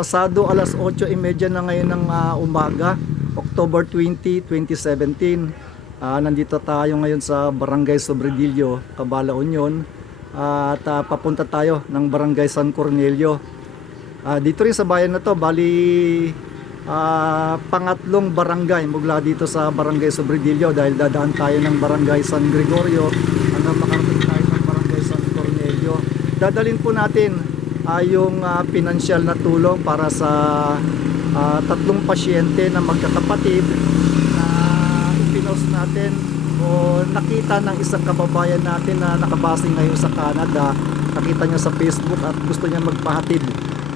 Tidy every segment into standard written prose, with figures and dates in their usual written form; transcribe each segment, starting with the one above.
Pasado alas 8:30 na ngayon ng umaga, October 20, 2017. Nandito tayo ngayon sa Barangay Sobradillo, Cabala Union. At papunta tayo ng Barangay San Cornelio. Dito rin sa bayan na to, bali pangatlong barangay mula dito sa Barangay Sobradillo, dahil dadaan tayo ng Barangay San Gregorio hanggang makarating tayo ng Barangay San Cornelio. Dadalhin po natin yung pinansyal na tulong para sa tatlong pasyente na magkakapatid na ipinost natin o nakita ng isang kababayan natin na nakabase ngayon sa Canada. Nakita niya sa Facebook at gusto niya magpahatid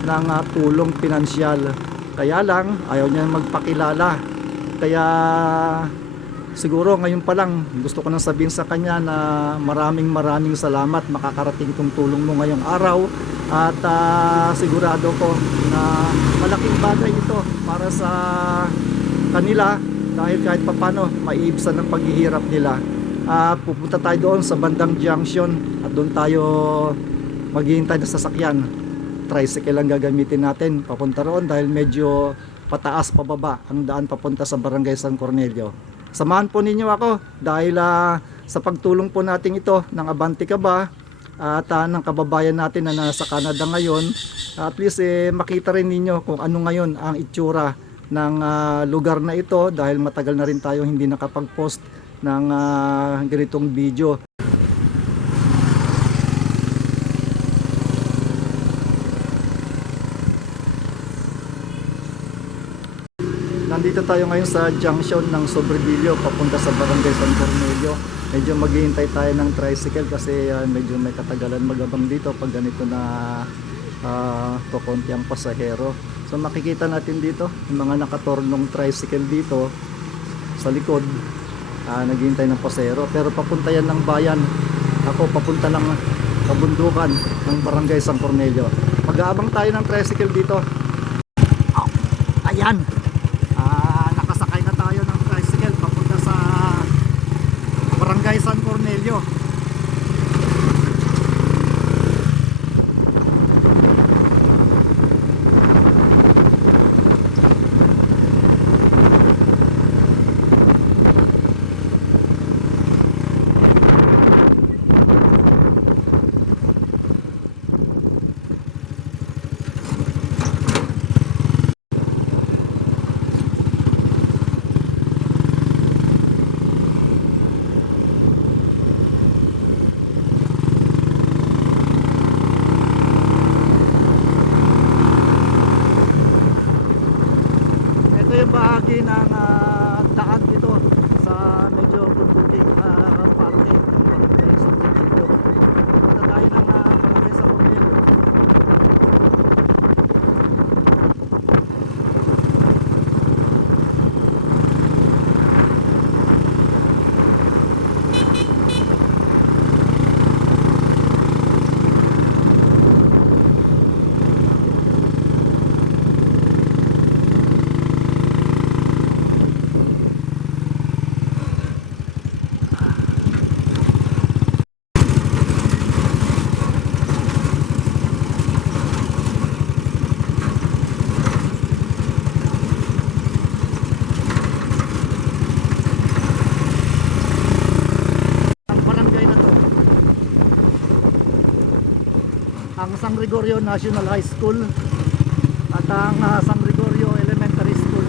ng tulong pinansyal. Kaya lang ayaw niya magpakilala. Kaya siguro ngayon pa lang gusto ko nang sabihin sa kanya na maraming salamat, makakarating itong tulong mo ngayong araw. At sigurado ko na malaking bagay ito para sa kanila, dahil kahit papano maiibsan ng paghihirap nila. Pupunta tayo doon sa bandang junction at doon tayo maghihintay na sasakyan. Tricycle lang gagamitin natin papunta roon dahil medyo pataas pababa ang daan papunta sa Barangay San Cornelio. Samahan po ninyo ako dahil sa pagtulong po natin ito ng Abante Ka Ba at ng kababayan natin na nasa Canada ngayon, at least makita rin ninyo kung ano ngayon ang itsura ng lugar na ito, dahil matagal na rin tayo hindi nakapag-post ng ganitong video. Nandito tayo ngayon sa junction ng Sobradillo papunta sa Barangay San Cornelio. Medyo maghihintay tayo ng tricycle kasi medyo may katagalan magabang dito pag ganito na kukunti ang pasahero. So makikita natin dito yung mga nakatornong tricycle dito sa likod, naghihintay ng pasahero, pero papunta yan ng bayan. Ako papunta ng kabundukan ng Barangay San Cornelio. Mag-aabang tayo ng tricycle dito. Ayan, nakasakay na tayo ng tricycle papunta sa Barangay San Cornelio. Bahagi ng daan dito sa medyo bunduking parte ng Barangay Sobradillo. Punta tayo ng Barangay San Cornelio. Ang San Gregorio National High School at ang San Gregorio Elementary School.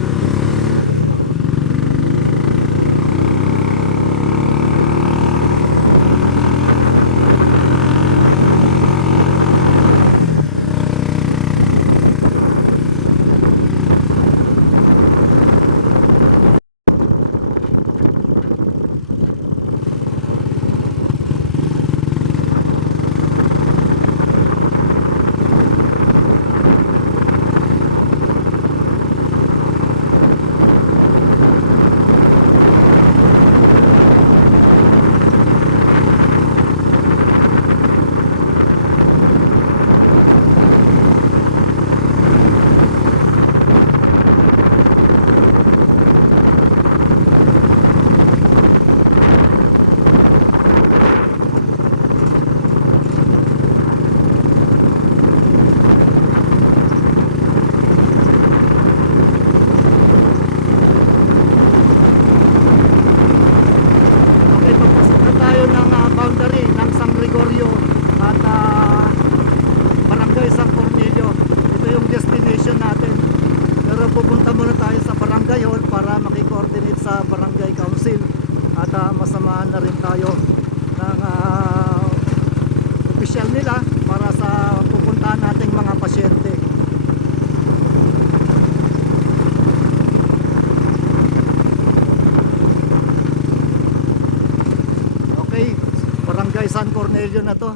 San Cornelio na to.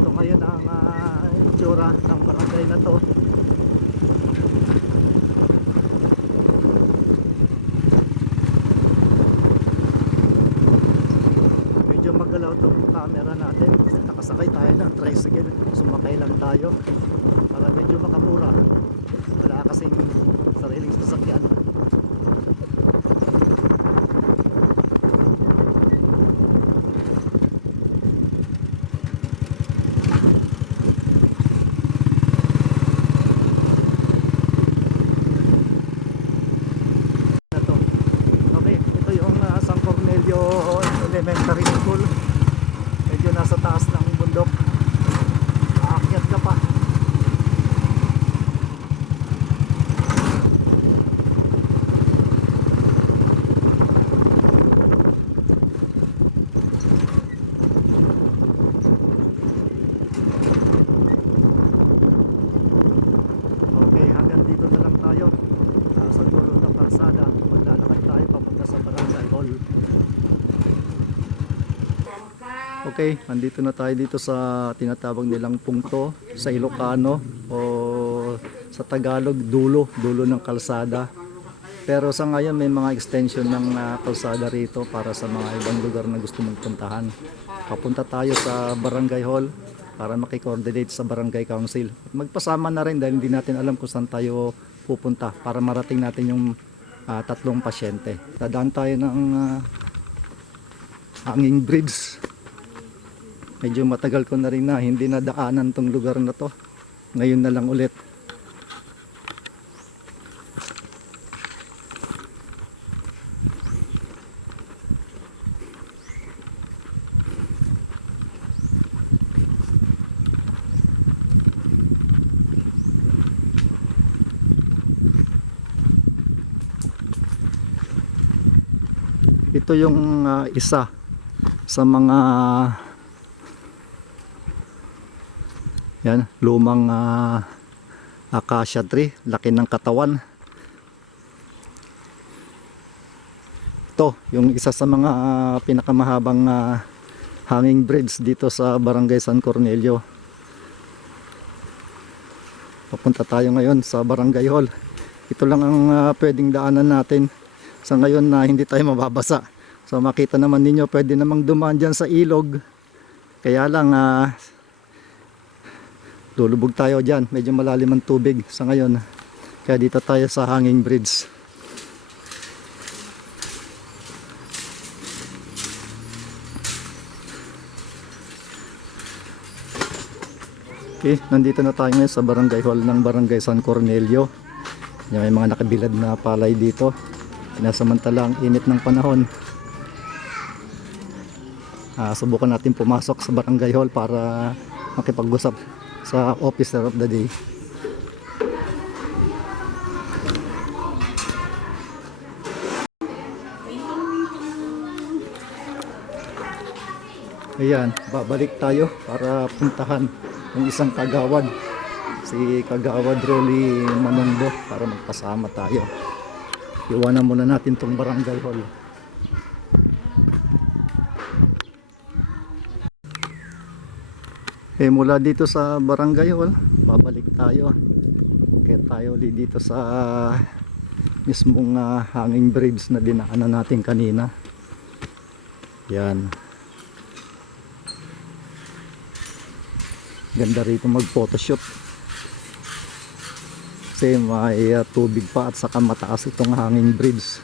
Ito ngayon ang itsura ng barangay na to. Medyo magalaw tong camera natin kasi nakasakay tayo ng tricycle, sumakay lang tayo para medyo makamura, wala kasing sariling sasakyan. Elementary school, medyo nasa taas ng bundok, aakyat ka pa. Okay, hanggang dito na lang tayo sa dulo ng kalsada. Maglalakad tayo papunta sa Barangay Hall. Okay, andito na tayo dito sa tinatawag nilang pungto sa Ilocano o sa Tagalog dulo ng kalsada. Pero sa ngayon may mga extension ng kalsada rito para sa mga ibang lugar na gusto mong puntahan. Papunta tayo sa Barangay Hall para makikoordinate sa Barangay Council. At magpasama na rin dahil hindi natin alam kung saan tayo pupunta para marating natin yung tatlong pasyente. Dadaan tayo ng hanging bridge. Medyo matagal ko na rin na hindi nadaanan tong lugar na to. Ngayon na lang ulit. Ito yung isa sa mga yan, lumang acacia tree, laki ng katawan. Ito, yung isa sa mga pinakamahabang hanging bridge dito sa Barangay San Cornelio. Papunta tayo ngayon sa Barangay Hall. Ito lang ang pwedeng daanan natin sa ngayon na hindi tayo mababasa. So makita naman ninyo, pwede namang dumaan dyan sa ilog. Kaya lang lulubog tayo dyan, medyo malalim ang tubig sa ngayon, kaya dito tayo sa hanging bridge. Okay, nandito na tayo ngayon sa Barangay Hall ng Barangay San Cornelio. May mga nakabilad na palay dito, sinasamantala ang init ng panahon. Subukan natin pumasok sa Barangay Hall para makipag-usap sa officer of the day. Ayan, babalik tayo para puntahan yung isang kagawad, si Kagawad Rolly Manondo, para magpasama tayo. Iwanan muna natin tong Barangay Hall. Mula dito sa Barangay Hall, babalik tayo. Kaya tayo ulit dito sa mismong hanging bridge na dinaanan natin kanina. Yan. Ganda rito mag photoshoot. Kasi may tubig pa at saka mataas itong hanging bridge.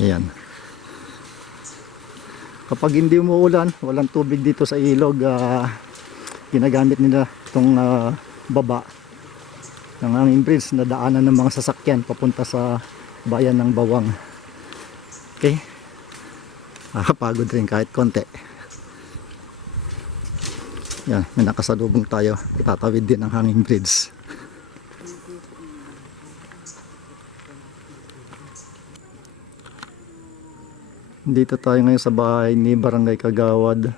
Yan. Kapag hindi umuulan, walang tubig dito sa ilog, ginagamit nila itong baba ng hanging bridge na daanan ng mga sasakyan papunta sa bayan ng Bawang. Okay, nakakapagod rin kahit konti. Yan, may nakasalubong tayo, tatawid din ang hanging bridge. Dito tayo ngayon sa bahay ni Barangay Kagawad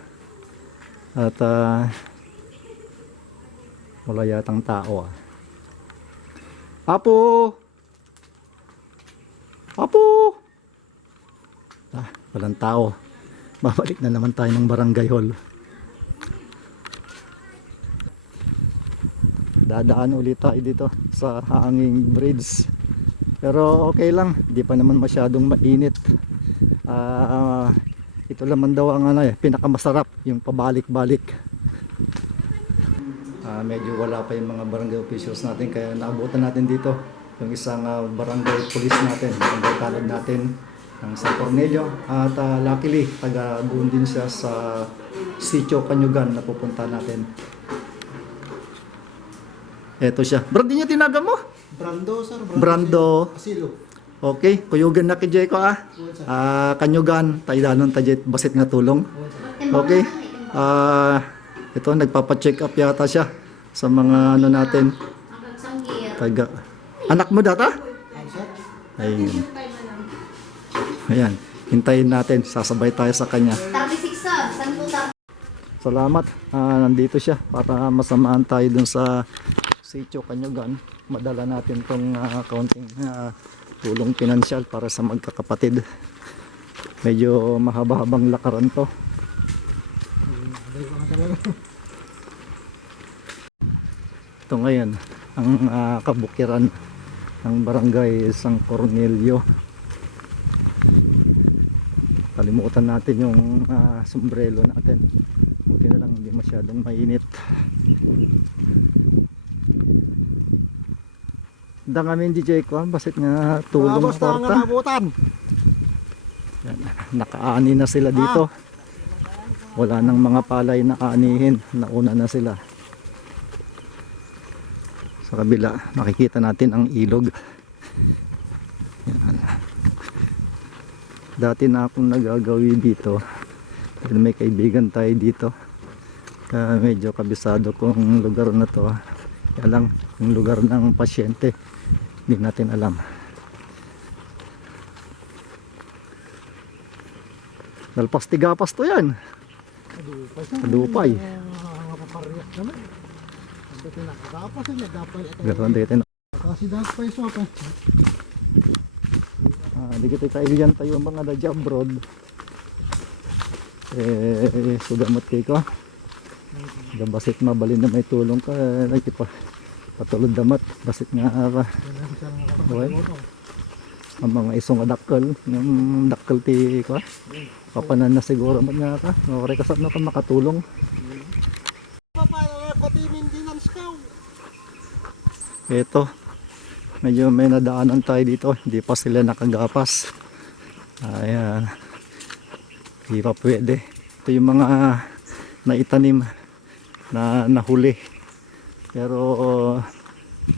at wala yatang tao. Apo! Apo! Walang tao. Babalik na naman tayo ng barangay hall. Dadaan ulit tayo dito sa hanging bridge. Pero okay lang, di pa naman masyadong mainit. Ito naman daw ang pinakamasarap, yung pabalik-balik. Medyo wala pa yung mga barangay officials natin, kaya naabutan natin dito yung isang barangay police natin, barangay talad natin ng San Cornelio. At luckily, taga doon din siya sa Sitio Kanyugan na pupunta natin. Eto siya. Brand niya tinaga mo? Brando, sir. Brando. Asilo. Okay, kuyugan na kay ko Kanyugan, taydanon tajet basit nga tulong. Okay. Ito nagpapa-check up yata siya sa mga ano natin. Taga. Anak mo data? Ayun. Ayan. Hintayin natin, sasabay tayo sa kanya. Salamat. Nandito siya para masamaan tayo dun sa Sitio Kanyugan. Madala natin tong kaunting tulong pinansyal para sa magkakapatid. Medyo mahaba-habang lakaran to. Ito ngayon ang kabukiran ng barangay San Cornelio. Kalimutan natin yung sombrero natin. Buti na lang hindi masyadong mainit. Dangamin DJ ko, basit nga tulong kwarta. Nakaani na sila dito. Wala nang mga palay na aanihin, nauna na sila. Sa kabila makikita natin ang ilog. Yan. Dati na akong nagagawi dito dahil may kaibigan tayo dito. Medyo kabisado kong lugar na to. Kaya lang yung lugar ng pasyente hindi natin alam. Dalpas-tigapas to yan. Adupay. Garon dito. Di kita kaibigan tayo mga da-job road. Sugamot kayo ko. Basit mabalin na may tulong ka. Patulod damat. Basit nga ka. Ang mga isong adakkel. Yung dakkel ti ko. Papanan na siguro man nga ka. Okay kasap na ka makatulong. Ito. Medyo may nadaanan tayo dito. Hindi pa sila nakagapas. Ayan. Hindi pa pwede. Ito yung mga naitanim na nahuli. Pero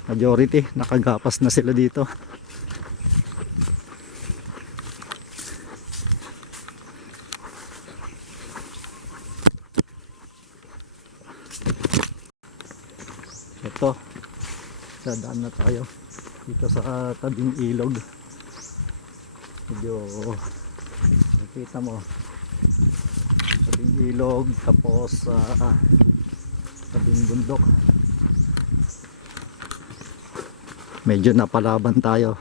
majority nakagapas na sila dito. Ito. Dadaan na tayo dito sa tabing ilog. Medyo nakita mo tabing ilog, tapos tabing bundok. Medyo napalaban tayo.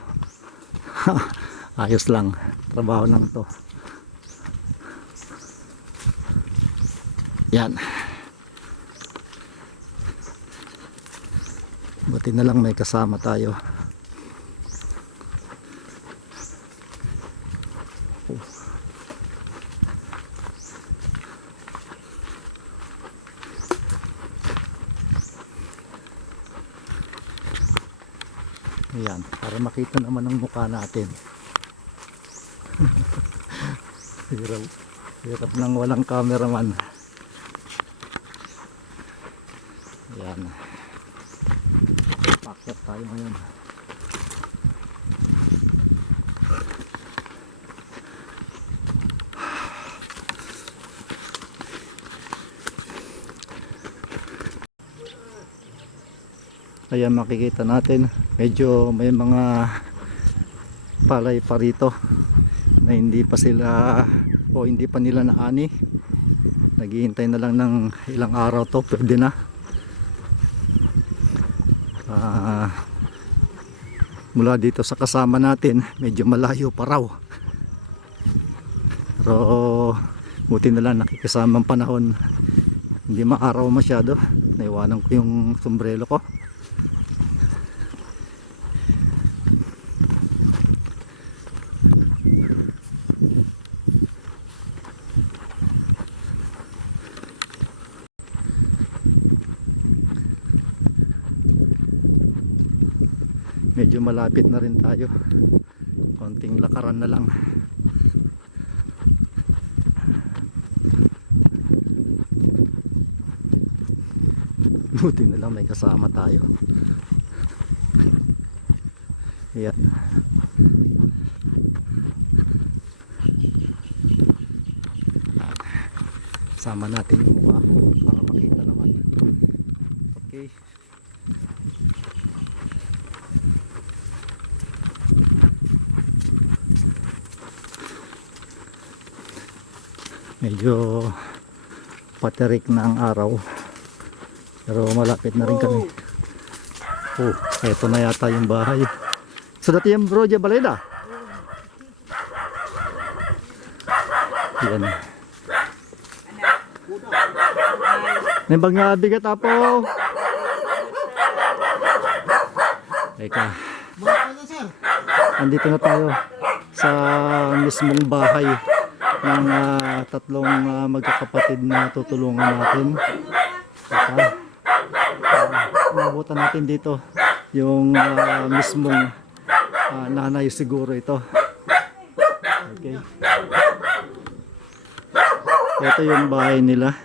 Ayos lang, trabaho lang to. Yan. Buti na lang may kasama tayo. Ayan, para makita naman ang mukha natin. Hirap nang walang cameraman. Ayan. Pakyat tayo ngayon. Ayan, makikita natin medyo may mga palay pa rito na hindi pa sila o hindi pa nila naani. Naghihintay na lang ng ilang araw to, pwede na. mula dito sa kasama natin, medyo malayo pa raw. Pero buti na lang nakikisama ang panahon, hindi maaraw masyado. Naiwanan ko yung sombrero ko. Medyo malapit na rin tayo, konting lakaran na lang. Buti na lang may kasama tayo. Ayan. Sama natin yung mukha para makita naman. Okay. Medyo patirik na ang araw, pero malapit na rin kami. Oh, eto na yata yung bahay. So dati yung bro dyan baleda. Yan. Nembang nga bigat apo. Teka. Andito na tayo sa mismong bahay ng tatlong magkakapatid na tutulungan natin. Inabutan natin dito yung mismong nanay siguro ito. Okay. Ito yung bahay nila.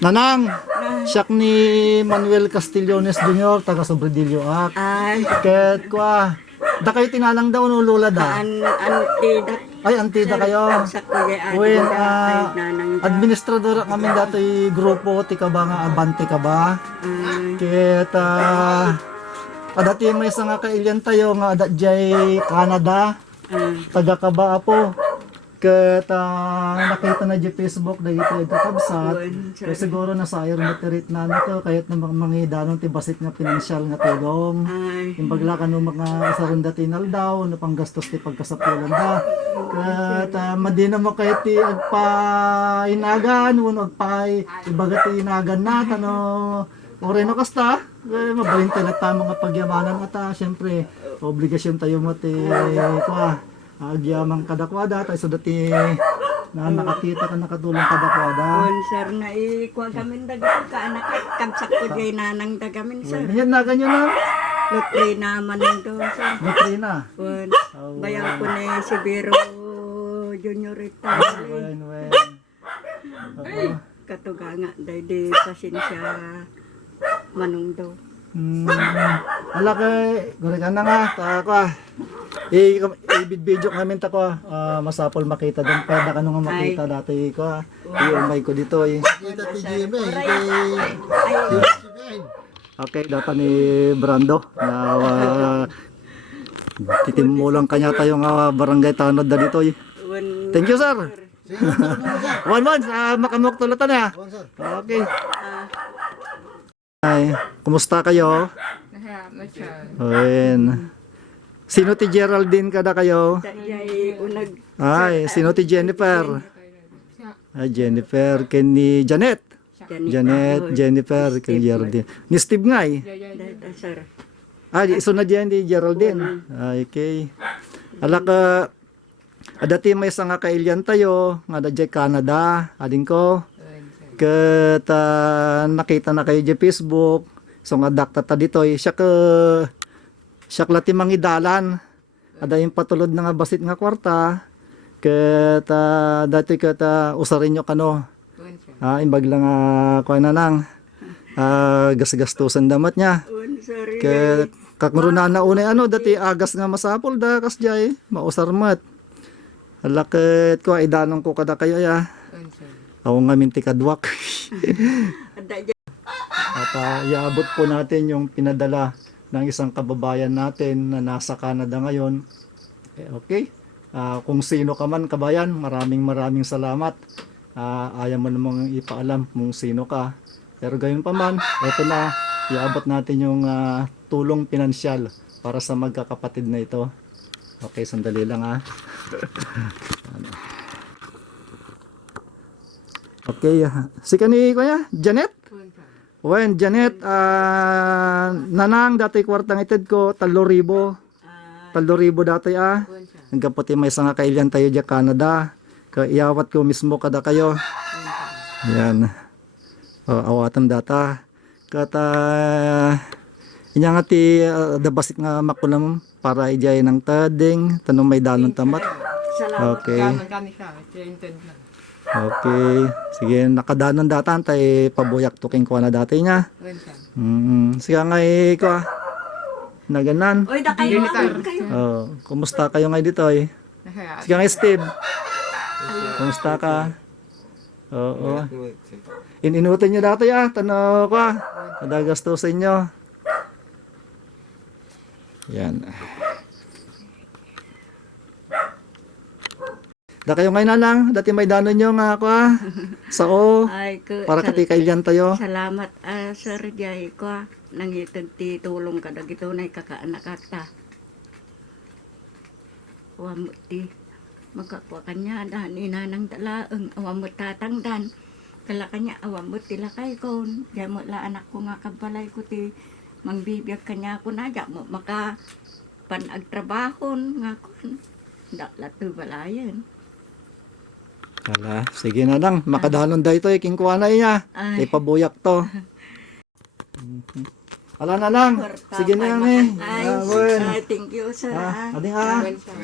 Nanang, siyak ni Manuel Castillones Jr. taga Sobradillo ak. Ket kwa. Da kayo tinalang daw no lula da. Antida. Ay antida kayo. Sa kuya Wen nanang. administrador kami datoy grupo ti ka ba nga abante ka ba? Ket adati may nga kailyan tayo nga adat jay Canada. Taga ka ba apo? Ket nakita na di Facebook dahil ito kakabsat. Kaya siguro nasa air materit na to kahit na mga danon ti basit nga pinansyal nga tulong. Imbagla ka no mga asaron dati naldaw no panggastos ti pagkasapulan da. Ket madina mo kahit ti agpa inagan uno agpa ibaga ti inagan na tano oreno kasta. Mabalin tayo na mga pagyamanan at syempre obligasyon tayo mo ti agyamang kadakwada tayo so dati na nakakita ka nakatulong kadakwada. Sir na ikuha kami dagito ka anak kamsak ko jay nanang dagamin sir. Yan na ganyan na. Lutri naman do sir. Lutri na. Bayaw ko na si Biro Junior ita. Wen. Katuga nga day di pasensya manung do. Ala kay gore ka na nga ta i-video kami ta ko masapol makita dan pwede ka nung makita dati ko i-umay ko dito Kita ti GMA. Okay data ni Brando na titimulang kanya tayo nga barangay tanod da dito thank you sir. One makamok tulatan ya. Okay. Ay, kumusta kayo? Ayun. Sino ti Geraldine kada kayo? Ay, sino ti Jennifer? Ay, Jennifer. Kenny Janet. Jennifer, Kenny Geraldine. Ni Steve nga eh. Ay, iso na diyan di Geraldine. Ay, okay. Alak adati may nga kailyan tayo, nga da Canada, adin ko. Ket nakita na kayo di Facebook. So nga dakta ta ditoy siya lati mangidalan. Ada yung patulod na nga basit nga kwarta. Ket dati ket usarin nyo kano. Imbag lang kuha na lang. Gas-gastusan damat niya. Ket Kakruna na unay ano, dati agas nga masapol da kasjay, mausarmat. Alakit ko, idanong ko kada kaya ya. Ako nga minti kadwak. At iabot po natin yung pinadala ng isang kababayan natin na nasa Canada ngayon. Okay? Kung sino ka man kabayan, maraming salamat. Ayaw mo namang ipaalam kung sino ka. Pero gayon pa man, eto na, iabot natin yung tulong pinansyal para sa magkakapatid na ito. Okay, sandali lang ha. Okay, si kani kuya, Janet? Wen, Janet, nanang dati kwartang ited ko, 3,000. 3,000 dati Nagkaputi may nga kailyan tayo dyan Canada. Iawat ko mismo kada kayo. Yan. Awatan data. Kata, inya nga ti dabasit nga makulam para ijay ng tading, tanong may dalon tamat. Okay. Okay. Sige, nakadanon datan tay pabuyak tuking ko na dati niya. Sige nga ko naganan. Oy, da kayo. Kumusta kayo ngayon dito eh? Sige nga Steve. Kumusta ka? Oo. Inutin nyo dati tanaw ko Nadagasto sa inyo. Yan. Da kayo ngayon na lang, dati may danon nyo nga ako Sao, para kati kailyan tayo. Salamat Sir Jay ko nangitag ti tulong ka dagito na kakaanak ata. Wamo ti magkakwa kanya dan inanang dalaeng awam mo tatangdan. Kala kanya awam mo ti lakay kon. Diya mo la anak ko nga kabalay ko ti mangbibiyag kanya ko na diya mo maka panagtrabahon nga kon. Dakla tu balayan. Kala, sige na lang, makadalon da ito king kuha na niya. Kay pabuyak to. Ala na lang. Sige na yan Thank you sir. Ading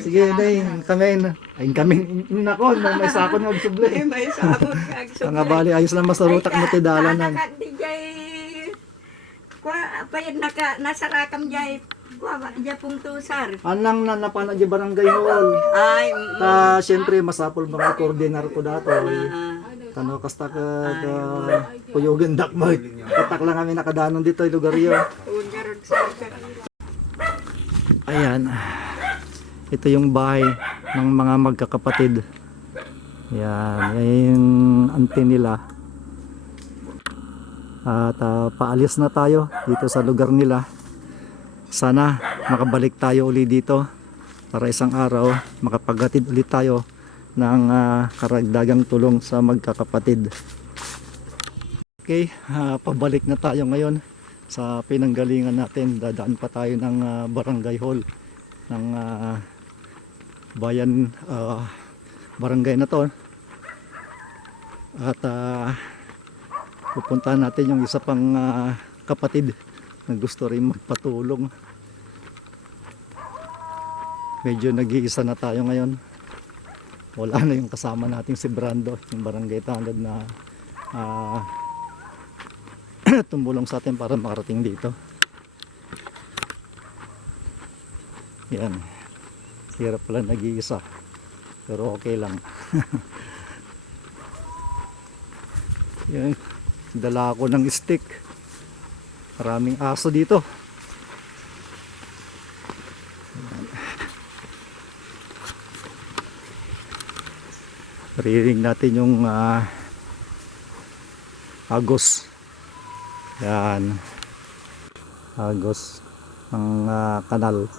sige day, kami nako, may sakon nga subli. May sabot kag Nga bali ayos lang masarutak mo ti dalanan. Payan nasarakam jay pong tusar. Anang nanapana di barangay hall. Ay, Siyempre masapol mga koordinar ko dato. Tano kasta ka Puyogan Dakmoy. Patak lang kami nakadanon dito yung lugar yun. Ayan. Ito yung bahay ng mga magkakapatid. Yan. Yan yung auntie nila. At paalis na tayo dito sa lugar nila. Sana makabalik tayo uli dito para isang araw makapaghatid ulit tayo ng karagdagang tulong sa magkakapatid. Okay, pabalik na tayo ngayon sa pinanggalingan natin. Dadaan pa tayo ng barangay hall ng bayan, barangay na to. At pupuntahan natin yung isa pang kapatid na gusto rin magpatulong. Medyo nag-iisa na tayo ngayon. Wala na yung kasama nating si Brando, yung barangay tanod na tumulong sa atin para makarating dito. Yan. Hirap pala nag-iisa. Pero okay lang. Yan. Dala ako ng stick. Maraming aso dito. Riring natin yung agos. Yan. Agos ng kanal.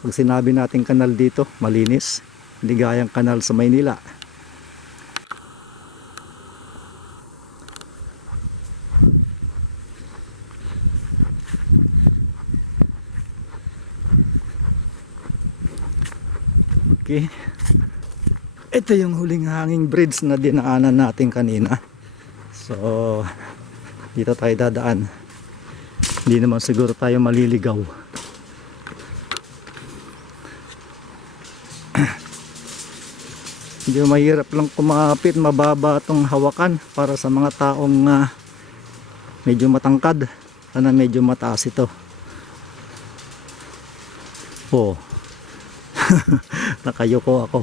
Pag sinabi natin kanal dito, malinis. Hindi gayang kanal sa Maynila. Okay. Ito yung huling hanging bridge na dinaanan natin kanina. So, dito tayo dadaan. Hindi naman siguro tayo maliligaw. Hindi mahirap lang kumapit, mababa itong hawakan para sa mga taong medyo matangkad. Medyo mataas ito. Oh. Nakayuko ako.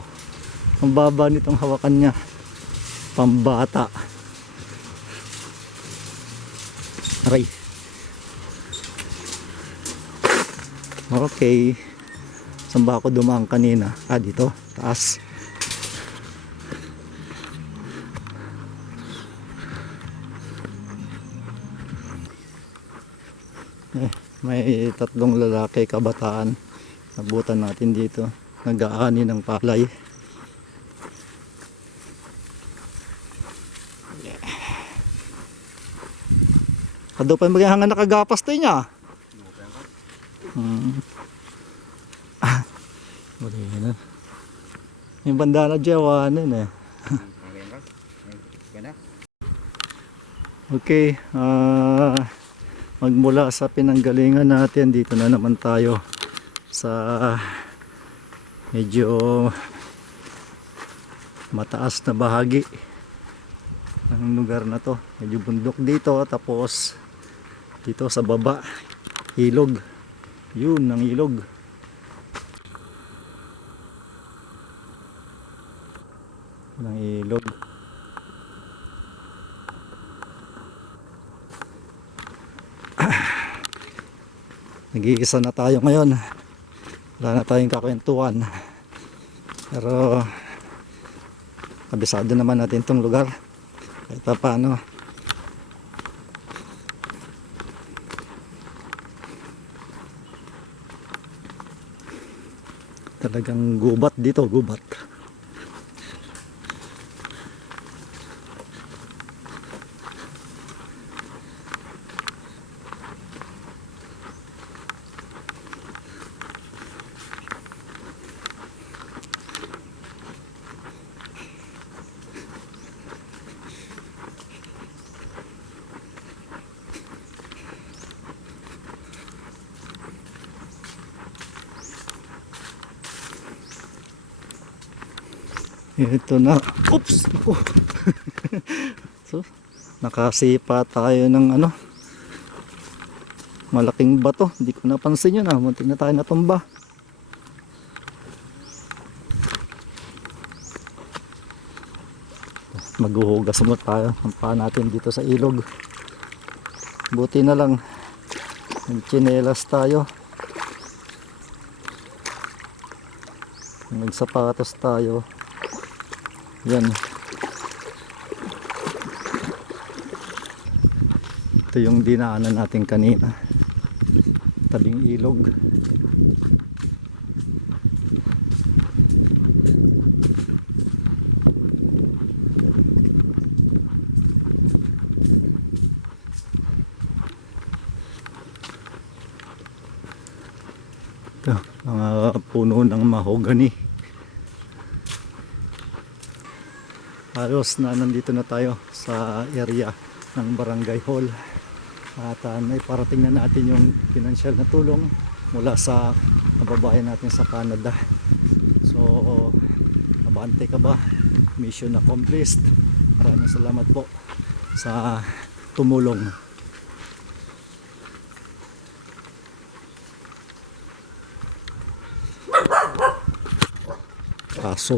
Ang baba nitong hawakan niya. Pambata. Aray. Okay. Saan ba ako dumaan kanina? Ah, dito. Taas. May tatlong lalaki kabataan. Nabutan natin dito. Nag-aani ng palay. Kado pa maging hangan nakagapas tayo niya. Wala na. Yung banda na jawanin eh. Okay. Magmula sa pinanggalingan natin, dito na naman tayo sa medyo mataas na bahagi ng lugar na to. Medyo bundok dito, tapos dito sa baba ilog. Yun ang ilog. Walang ilog. Nag-iisa na tayo ngayon. Wala na tayong kakwentuhan. Pero kabisado naman natin itong lugar. Kahit pa paano. Talagang gubat dito, gubat. Ito na. Oops! Ako. So, nakasipa tayo ng ano, malaking bato. Hindi ko napansin yun. Muntik na tayo natumba. Maghuhugas mo tayo ang paa natin dito sa ilog. Buti na lang nagtsinelas tayo. Nagsapatos tayo. Yan. Ito yung dinaanan natin kanina. Tabing ilog. Ito, mga puno ng mahogany. Halos na nandito na tayo sa area ng Barangay Hall at naiparating na natin yung financial na tulong mula sa kababayan natin sa Canada. So abante ka ba? Mission accomplished. Maraming salamat po sa tumulong. Kaso